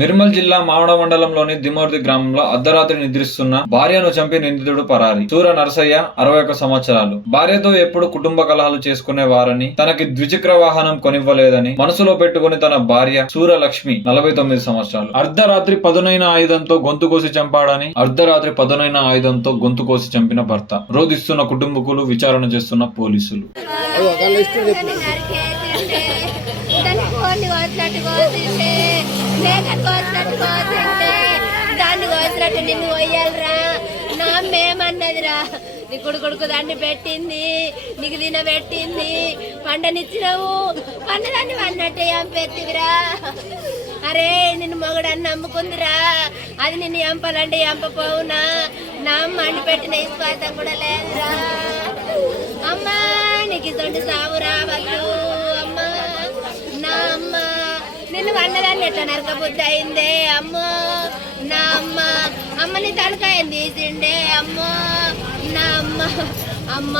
నిర్మల్ జిల్లా మావడ మండలంలోని దిమోర్ది గ్రామంలో అర్ధరాత్రి నిద్రిస్తున్న భార్యను చంపి నిందితుడు పరారి. సూర నరసయ్య 61 సంవత్సరాలు. భార్యతో ఎప్పుడు కుటుంబ కలహాలు చేసుకునేవారని, తనకి ద్విచక్ర వాహనం కొనివ్వలేదని మనసులో పెట్టుకుని తన భార్య సూర లక్ష్మి 49 సంవత్సరాలు అర్ధరాత్రి పదునైన ఆయుధంతో గొంతు కోసి చంపాడని, అర్ధరాత్రి పదునైన ఆయుధంతో గొంతు కోసి చంపిన భర్త. రోధిస్తున్న కుటుంబకులు, విచారణ చేస్తున్న పోలీసులు. దాన్ని కోసినట్టు నిన్ను కొయ్యాలరా, నా మేమన్నదిరా. నీ కొడుకు దాన్ని పెట్టింది, నీకు తినబెట్టింది, పండనిచ్చినావు, పండదాన్ని అన్నట్టే ఎంపెత్తివిరా. అరే నిన్ను మొగడని నమ్ముకుందిరా, అది నిన్ను ఎంపాలంటే ఎంపపోవునా? నా అమ్మ అండి పెట్టిన విశ్వాసం కూడా లేదురా. అమ్మా నీకు ఇటువంటి సాగు రావద్దు అమ్మా. నా అమ్మ నిన్ను అన్నదాన్ని ఎట్లా నరకబుద్ధి అయిందే అమ్మో. నా అమ్మని తలకాయని తీసిండే అమ్మో. నా అమ్మ